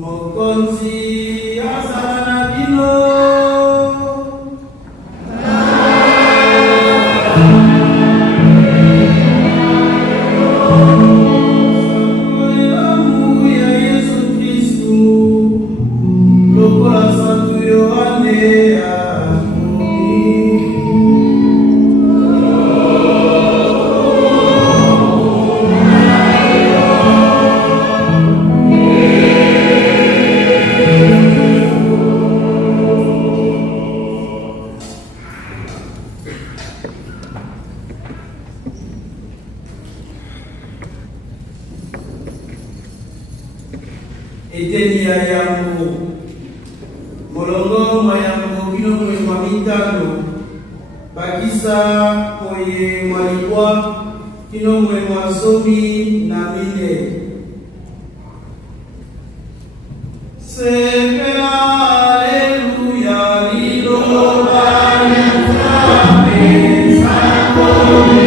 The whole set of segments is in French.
Mokonzi azala bino. Samu ya Yesu Kristu, lokola Santu Yohane eteni ya yango molongo mayango kino mwe mwa mitano bakisa moye mwalikwa kino mwe mwa somi na mine sepela aleluya liloba nifame sakome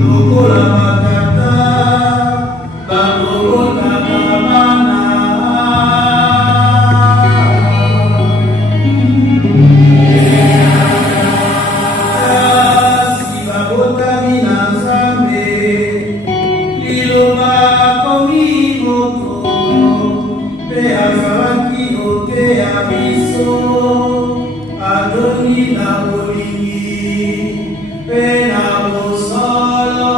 lokola batata bakobotaka bana. Kasi babotami na Nzambe, liloba komi moto, mpe azalaki oteya biso, adoni na bolingi mpe na bosolo.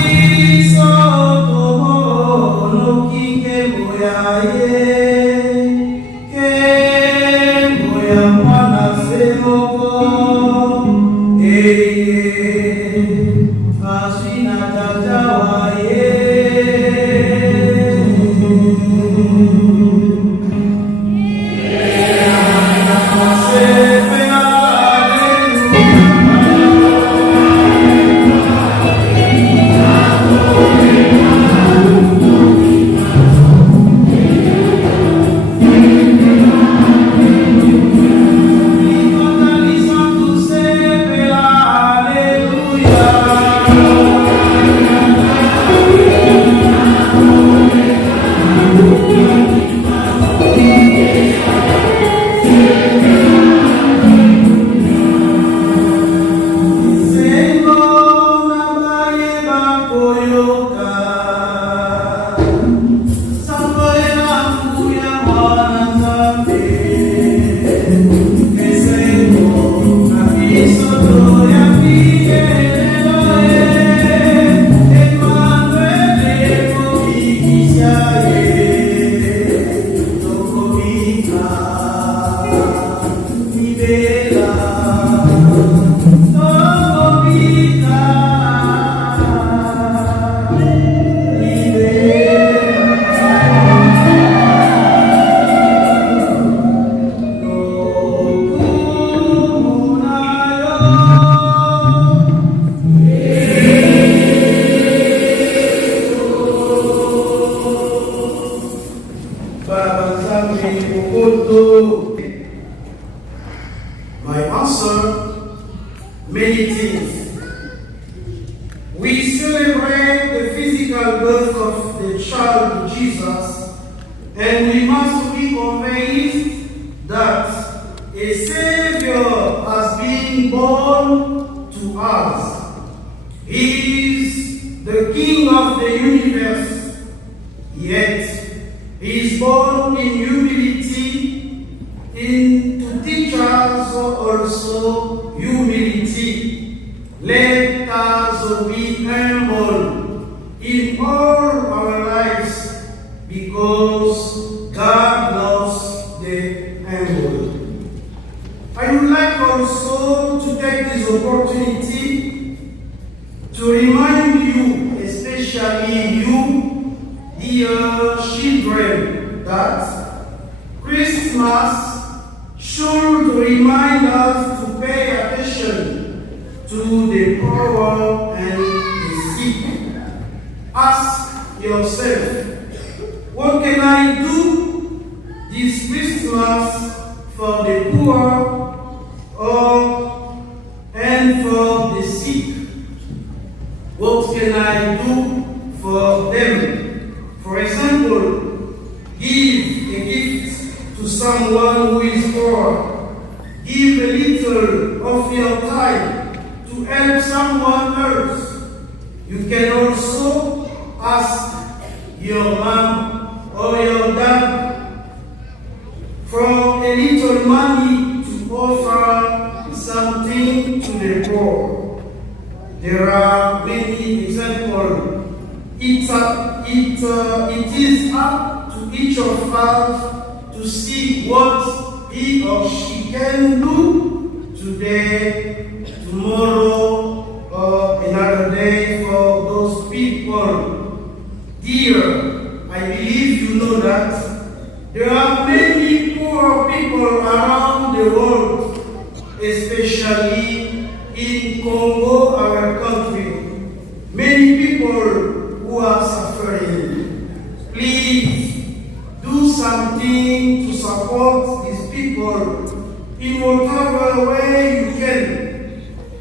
Biso tomonoki nkembo ya ye, nkembo ya mwana se moko, azwi na tata wa ye. My answer, many things. We celebrate the physical birth of the child Jesus, and we must be convinced that a Savior has been born to us. He is the King of the universe, yet he is born in humility, to teach us also humility. Let us be humble in all our lives, because God loves the humble. I would like also to take this opportunity to remind you, especially you, dear children, that Christmas should remind us to pay attention to the poor and the sick. Ask yourself, what can I do this Christmas for the poor and for the sick? What can I do for them? For example, give a gift to someone who is poor. Give a little of your time to help someone else. You can also ask your mom or your dad for a little money to offer something to the poor. There are many examples. It is up to each of us to see what he or she can do today, tomorrow, or another day for those people. Dear, I believe you know that there are many poor people around the world, especially in Congo, our country. Many people who are suffering. Please do something to support these people in whatever way you can.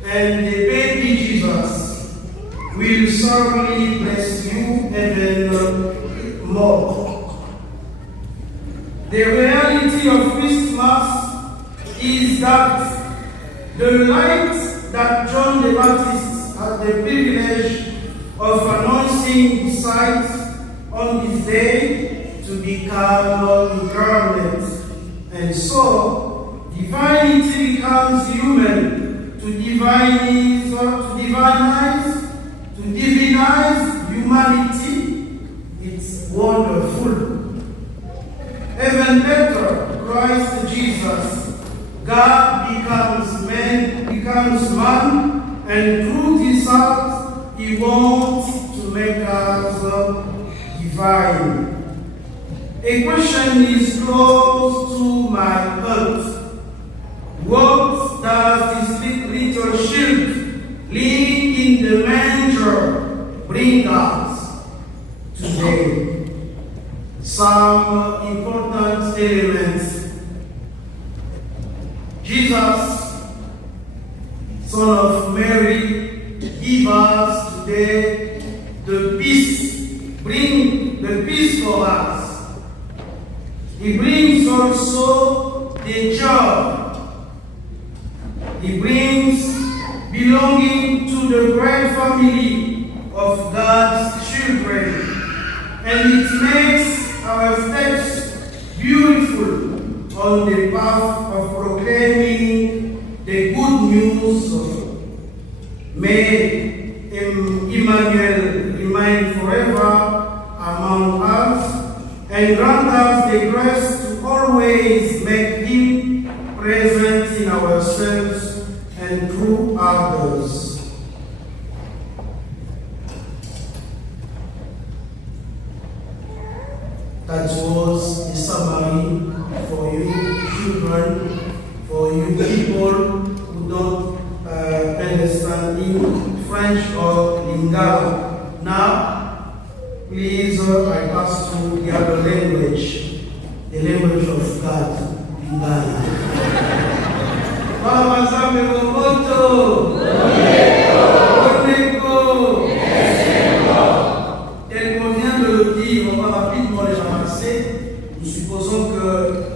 And the baby Jesus will certainly bless you even more. The reality of Christmas is that the light that John the Baptist had the privilege of announcing the sight on his day to become incarnate. And so, divinity becomes human to divinize humanity. It's wonderful. Even better, Christ Jesus, God becomes man, and through this act, He wants to make us divine. A question is close to my heart. What does this little sheep living in the manger bring us today? Some important elements. Jesus, Son of Mary, give us today the peace. Bring the peace for us. He brings also the joy. He brings belonging to the great family of God's children. And it makes our steps beautiful on the path of proclaiming the good news of may Emmanuel remain forever among us and grant us the grace to always make Him present in ourselves and through others. That was the summary for you children, for you people who don't understand in French or Lingala. Now, please, I pass to the other language, the language of God, Lingala. Tel qu'on vient de le dire, on va rapidement les ramasser. Nous supposons que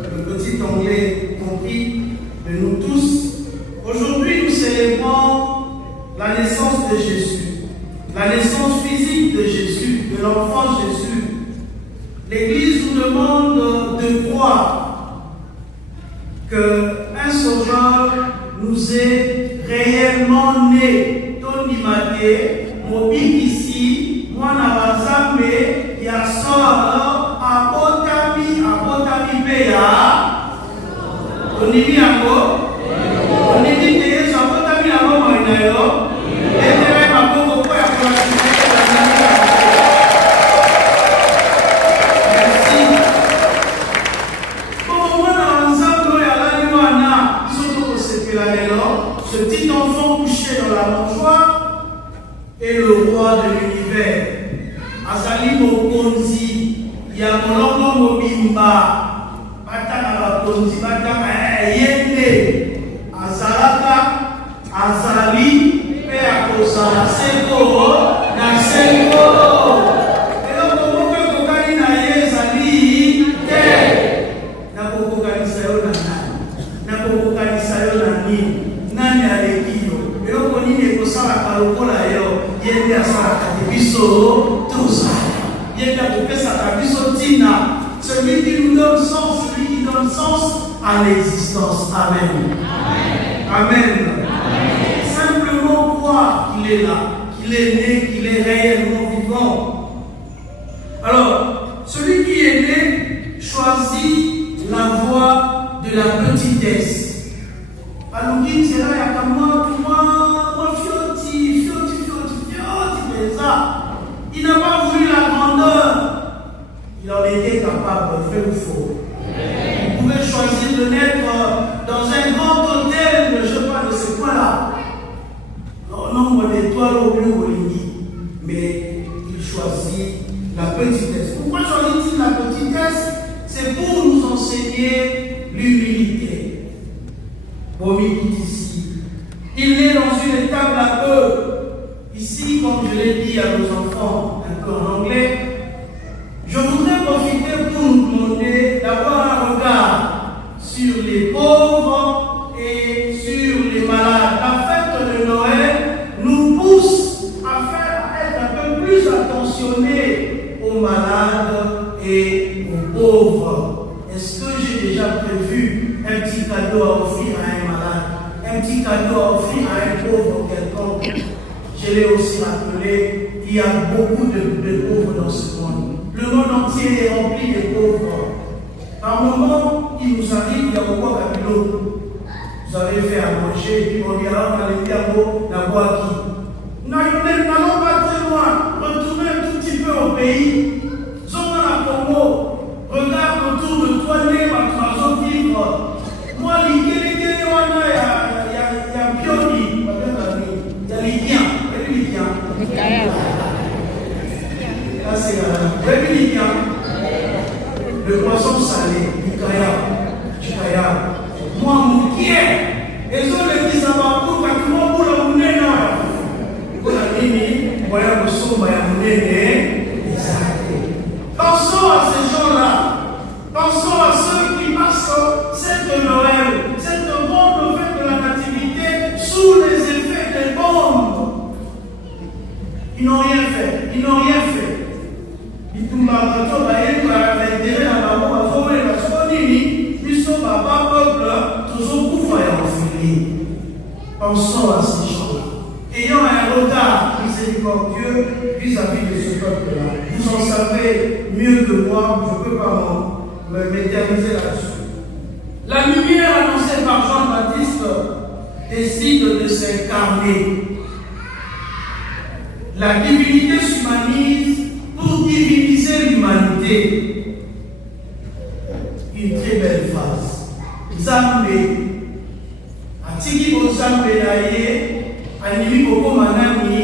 le petit anglais compris de nous tous. Aujourd'hui, nous célébrons la naissance de Jésus, la naissance physique de Jésus, de l'enfant Jésus. L'Église nous demande de croire qu'un sauveur nous est réellement né. Tony Maté, Mobik ici, moi Nabazambe, Yasor, Abotami Péa, Onimi Ango, Onimi Teye, Abotami Ango Marinayo, et Tere Maboko Poya Merci. Bon, moi Nabazambe, Yalaniwana, Soto Sepelanelo, ce petit enfant couché dans la mangeoire, est le roi de l'univers. Azali Mokonzi, Yamolongo Mobimba, Batana Bakonzi, Batana Yende, Azalaka, Azali, Père Kosala, Seko, Naseko. Et donc, comment Kokani na Yezali, Te, Nakokokani Sayo Nani, Nakokokani Sayo Nani, Nani Alekio. Et donc, on y est Kosala Karokola Yo. Yende asala kabiso tous. Yende akopesa kabiso tina. Celui qui nous donne sens, celui qui donne sens à l'existence. Amen. Amen. Amen. Simplement croire qu'il est là, qu'il est né, qu'il est réellement vivant. Alors, celui qui est né choisit la voie de la petitesse. Alors, il dit, là, il y a comme moi, il n'a pas voulu la grandeur. Il en était capable, vrai ou faux. Il pouvait choisir de naître dans un grand hôtel, mais je parle de ce point-là. Nombre d'étoiles au plus haut lit. Mais il choisit la petitesse. Pourquoi choisit-il la petitesse? C'est pour nous enseigner enseigner l'humilité. Bomi ici. Il est dans une table à peu. Ici, comme je l'ai dit à nos enfants, un peu en anglais, je voudrais profiter pour nous demander d'avoir un regard sur les pauvres et sur les malades. La fête de Noël nous pousse à être un peu plus attentionnés aux malades et aux pauvres. Est-ce que j'ai déjà prévu un petit cadeau à offrir à un malade, un petit cadeau à offrir à un pauvre quelconque? Je l'ai aussi rappelé, il y a beaucoup de pauvres dans ce monde. Le monde entier est rempli de pauvres. Par moment, il nous arrive, il y a beaucoup à Capilo. Vous avez fait à manger, et puis on dit, alors on a les diamants, la boîte qui. N'allons pas très loin, retournez un tout petit peu au pays. Zoma la Congo, regarde autour de toi, né, ma oiseau vivre. Moi, l'idée, il y a Pioni, il y a Lidien. Là, c'est le poisson salé, du kaya. Moi, mon qui est, et ça, les disent à ma pour que moi, pour la monnaie, pour la ligne, voyons le son, voyons la monnaie, pensons à ces gens-là, pensons à ceux qui passent cette Noël, cette bonne fête de la nativité, sous les effets des bombes. Ils n'ont rien fait. Ils n'ont rien fait. Ils sont l'intérêt à la mort, ils sont pas peuple, toujours pour faire enfiler. Pensons à ces gens-là. Ayant un regard miséricordieux vis-à-vis de ce peuple-là. Vous en savez mieux que moi, je ne peux pas m'éterniser là-dessus. La lumière annoncée par Jean-Baptiste décide de s'incarner. La divinité s'humanise pour diviniser l'humanité. Une très belle phrase. Zambé. Atiki bo Zambé naye, animi koko manani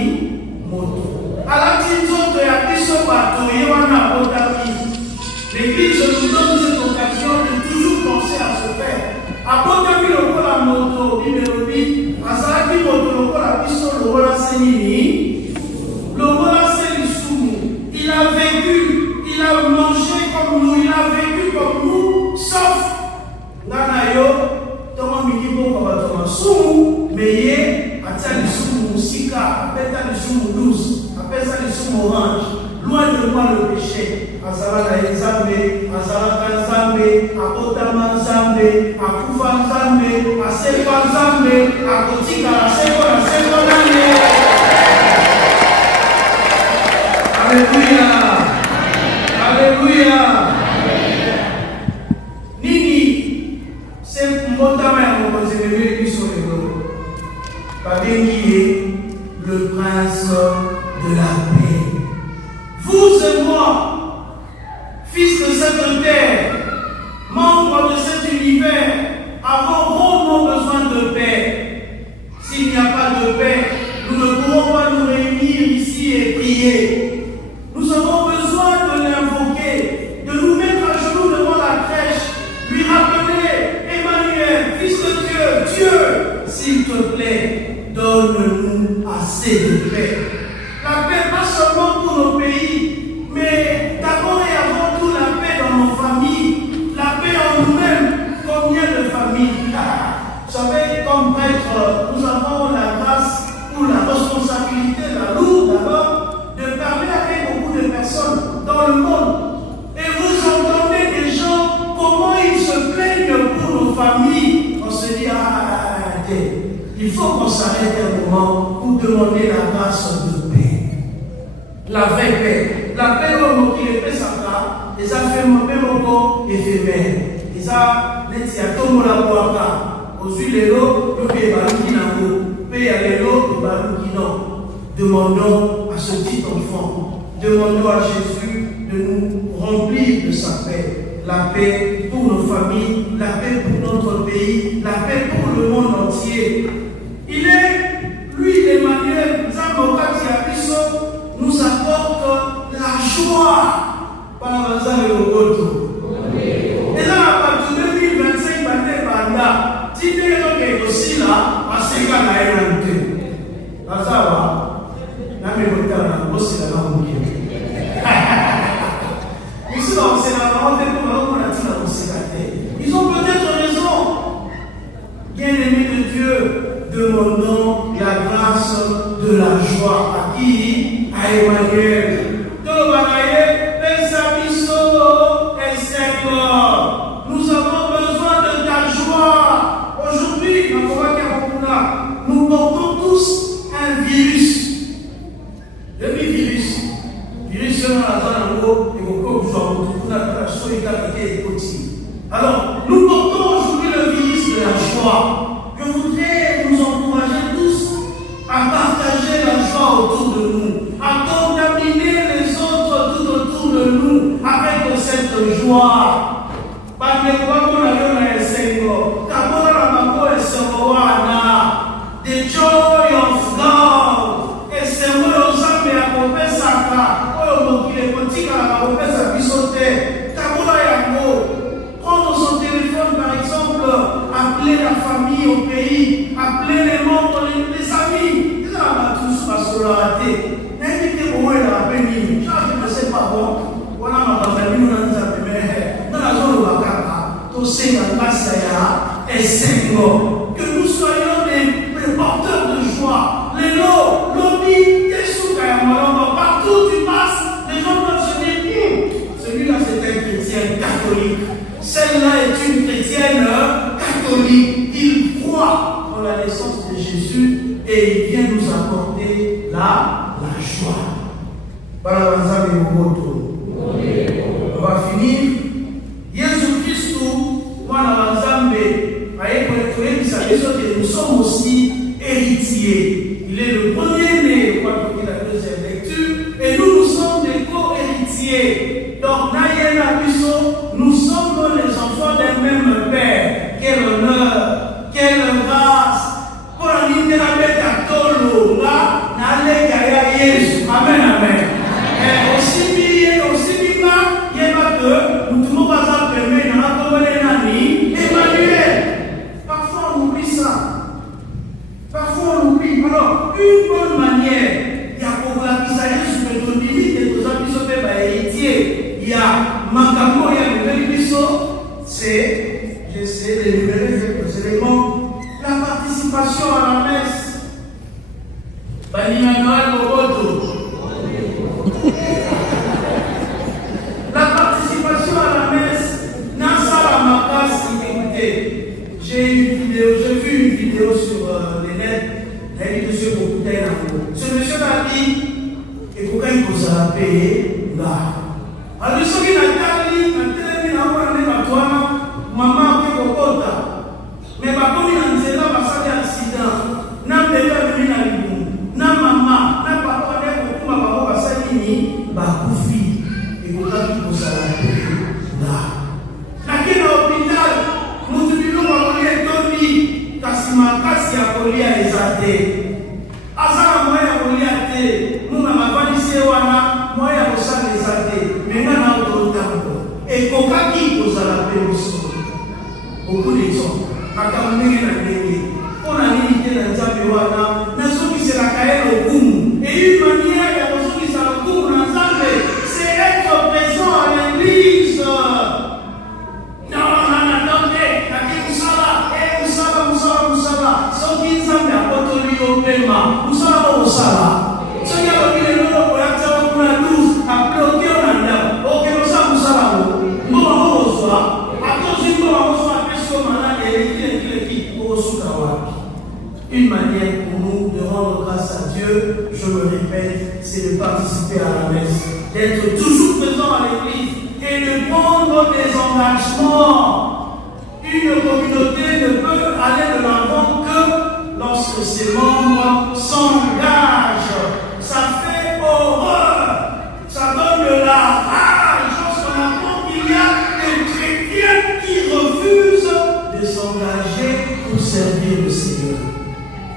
moto. Alati nzoto ya biso bato yewana potami. L'Église nous donne cette occasion de toujours penser à se faire. Apotami lokola moto, bimelobi, azalaki moto lokola biso lokola senini. Il a vécu, il a mangé comme nous, il a vécu comme nous, sauf Nanayo, Thomas Minimo, Thomas Soumou, Meye, Atia du Soumou Sika, Apeta du Soumou 12, Apeta du Soumou Orange, loin de moi le péché, Azara Nzambe, Azara Nzambe, Akotama Nzambe, Akufa Nzambe, Asefa Nzambe, Akotika, Asefa Nzambe. Alléluia. Alléluia. Nini, c'est mbotama ya mokonzi qui sont les gros. Babengi le prince de la paix. Vous et moi, fils de cette terre, membres de cet univers, avons grandement besoin de paix. S'il n'y a pas de paix, nous ne pourrons pas nous réunir ici et prier. Nous avons besoin de l'invoquer, de nous mettre à genoux devant la crèche, lui rappeler, Emmanuel, Fils de Dieu, Dieu, s'il te plaît, donne-nous assez de paix. La paix pas seulement pour nos pays, mais d'abord et avant tout la paix dans nos familles, la paix en nous-mêmes. Combien de familles? Vous savez, comme prêtre, nous avons la grâce ou la responsabilité, la lourde d'abord, de parler avec beaucoup de personnes dans le monde. Et vous entendez des gens, comment ils se plaignent pour nos familles. On se dit, il faut qu'on s'arrête un moment pour demander la grâce de paix. La vraie paix. La paix qui est fait ça, les affaires éphémères. Les affaires aux huiles l'eau, le pays demandons à ce petit enfant, demandons à Jésus de nous remplir de sa paix. La paix pour nos familles, la paix pour notre pays, la paix pour le monde entier. Il est, lui, Emmanuel, nous apporte la joie par la et le et là, demandons la grâce de la joie. À qui? À Emmanuel. Nous avons besoin de ta joie. Aujourd'hui, nous portons tous un virus. Le virus. Alors, nous portons aujourd'hui le virus de la joie. Je voudrais nous encourager tous à partager la joie autour de nous, à contaminer les autres tout autour de nous avec cette joie. The joy of God. Et c'est moi l'ensemble à ça. Prendre son téléphone par exemple, appeler la famille au pays, appeler les membres, les amis. C'est là tous parce qu'on l'a raté. N'invitez au moins la peine. C'est pas bon. Voilà ma famille, nous avons dans la zone de Wakaka, tout c'est dans la Saya et Sengo. Que nous soyons des porteurs de joie. Les lots, l'ONI, des sous-kayamalambo, partout où tu passes, les gens peuvent se dire, celui-là c'est un chrétien catholique. Celle-là est une chrétienne catholique. Il croit en la naissance de Jésus et il vient nous apporter la joie. On va finir. Jésus-Christ, nous sommes aussi héritiers. Il est le premier-né, la deuxième lecture, et nous sommes des co-héritiers. Donc, nous sommes les enfants d'un même Père. Quel honneur, quelle grâce. Amen, amen. Aussi bien, nous ne pas Emmanuel. Parfois on oublie ça. Parfois on oublie. Alors, une bonne manière, il y a pour la Israël sur le limite de tous les héritiers. Il y a Makamo, il y a le Bélibiso, c'est, je sais, les éléments, la participation à la messe. Banima Noël Boboto. La participation à la messe, Nassala Makas, écoutez, j'ai vu une vidéo sur les net, ce monsieur m'a dit, et pourquoi il vous a payé là? Alors, ceux qui n'ont pas dit, maman a fait Kokota, mais ma commune a dit, là, ça fait accident, n'a pas venu à l'île, n'a maman, n'a papa, n'a pas papa, ça fini, bah, Koufi, et vous avez dit, vous allez payer là. Là, qui est à l'hôpital, nous devons avoir Tony, Kassima, Kassia, Kolia, les athées. Azara moya Kolia, nous n'avons pas dit, c'est Wana, moya Rosa, les athées, mais nous n'avons pas de temps. Et Kokaki, vous allez payer aussi. Beaucoup d'exemples. On a limité dans Zabewana, mais ceux qui se la caillent au boum. Et une manière, il y a ceux qui se la boum dans Zambé, c'est être présent à l'église. Non, attendez, Moussala, Moussala. Ceux qui sont à Potoli au Pema, Moussala. Ceux qui ont dit le nom pour la Tchao pour la douce, à bloquer en Anda, ok, Moussala. Une manière pour nous de rendre grâce à Dieu, je me répète, c'est de participer à la messe, d'être toujours présent à l'église et de prendre des engagements. Une communauté ne peut aller de l'avant que lorsque ses membres s'engagent. Ça fait horreur, ça donne de la rage lorsqu'on apprend qu'il y a des chrétiens qui refusent de s'engager pour servir le Seigneur.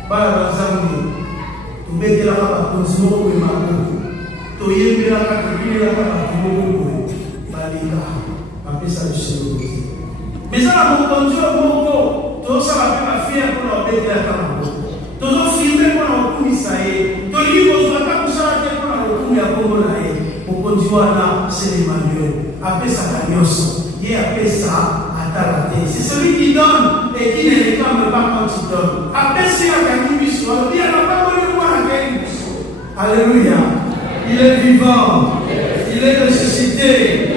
Voilà, Bazambi. Tu mets la capa pour ce mot et ma boue. Tu y es la capa pour la capa pour le mot. Balika. Appelle ça le Seigneur. Mais ça, mon conduit au mot. Tout ça va faire ma fille pour la mettre la capa. Tout ça, filmer pour la commissaire. Tout livre, on ne va pas pour ça la pour la commissaire. Mon conduit là, c'est Emmanuel. Appelle ça la noce. Il appelle ça. C'est celui qui donne et qui ne réclame pas quand tu donnes. Après, c'est un gagné du soir. Il n'y a pas de moi à gagner du soir. Alléluia. Il est vivant. Il est ressuscité.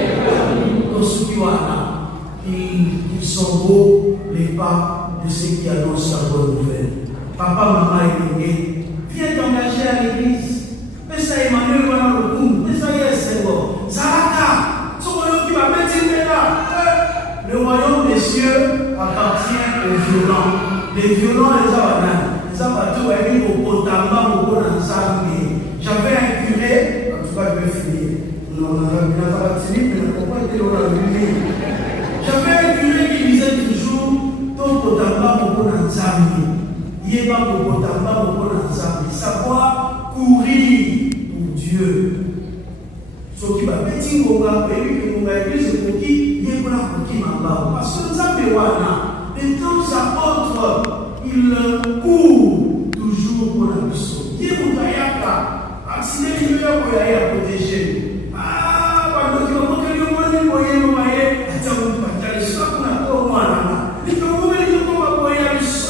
Dans ceux qui sont là, ils sont beaux, les pas de ceux qui annoncent la bonne nouvelle. Papa, maman et bébé, viens t'engager à l'église. Mais ça, Emmanuel, voilà le coup. Mais ça y est, c'est bon. Saraka, ce royaume qui va mettre là. Le royaume des cieux appartient aux violents. Les violents, les avanans. Les abattus, ils ont potamba, au j'avais un curé, en tout cas, je vais finir. Non, pas fini, mais pourquoi était là j'avais un curé qui disait toujours ton potamba, mon bon ensemble. Il n'est pas mon potamba, mon bon ensemble. Savoir courir pour Dieu. Ce qui va petit Ngoga, et lui, Ngoga, c'est pour qui il est pour qui m'en parce que nous avons de temps à autre, il court toujours pour la mission. Il est pour Tayaka. Accident, il est pour y protéger. Ah, quand tu vas montrer le monde, il va y aller.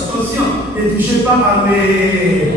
Attention, ne touchez pas à mes.